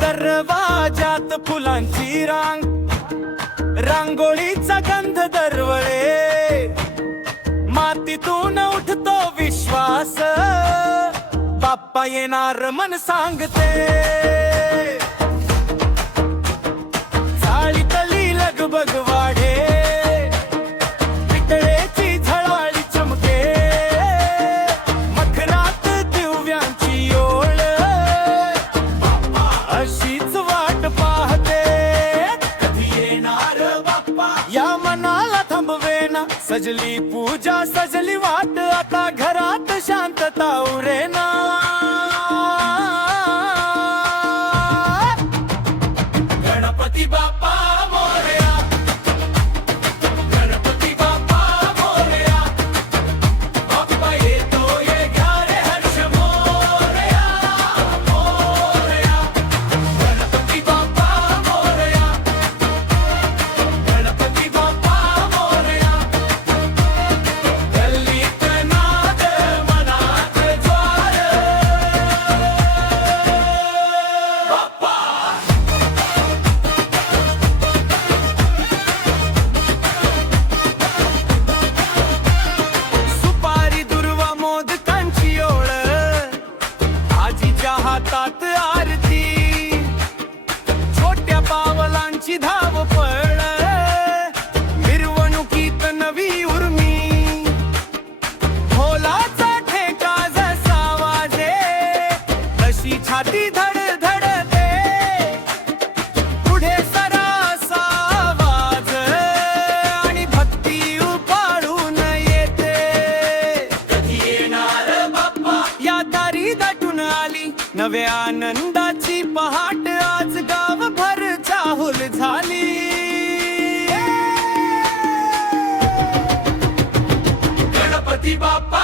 दरवाजात फुलांची रांग, रांगोळीचा गंध दरवळे, मातीतून उठतो विश्वास, बाप्पा येणार मन सांगते. चाळीतली लगबग वाढे, पितळेची झळाळी चमके, मखरात दिव्यांची ओळ, अशीच वाट पाहते. कधी येणार बाप्पा या मनाला थांबवेना, सजली पूजा सजली वाट, आता घरात शांतता उरेना. गणपती बाप्पा मोरया, गणपती बाप्पा मोरया, बाप्पा येतोय घ्या रे हर्ष मोरया, मोरया. गणपती बाप्पा मोरया, गणपती बाप्पा मोरया. गल्लीत नाद मनात ज्वार, बाप्पा. सुपारी दुर्वा मोदकांची ओळ, आजीच्या हातात आरती, छोट्या पावलांची धावपळ, मिरवणुकीत नवी उर्मी, ढोलाचा ठेका जसा वाजे, तशी छाती धडधडते, पुढे सरासा आवाज आणि भक्ती उफाळून येते. कधी येणार बाप्पा या दारी दाटून आली, नव्या आनंदाची पहाट, आज गावभर चाहूल झाली. गणपती बाप्पा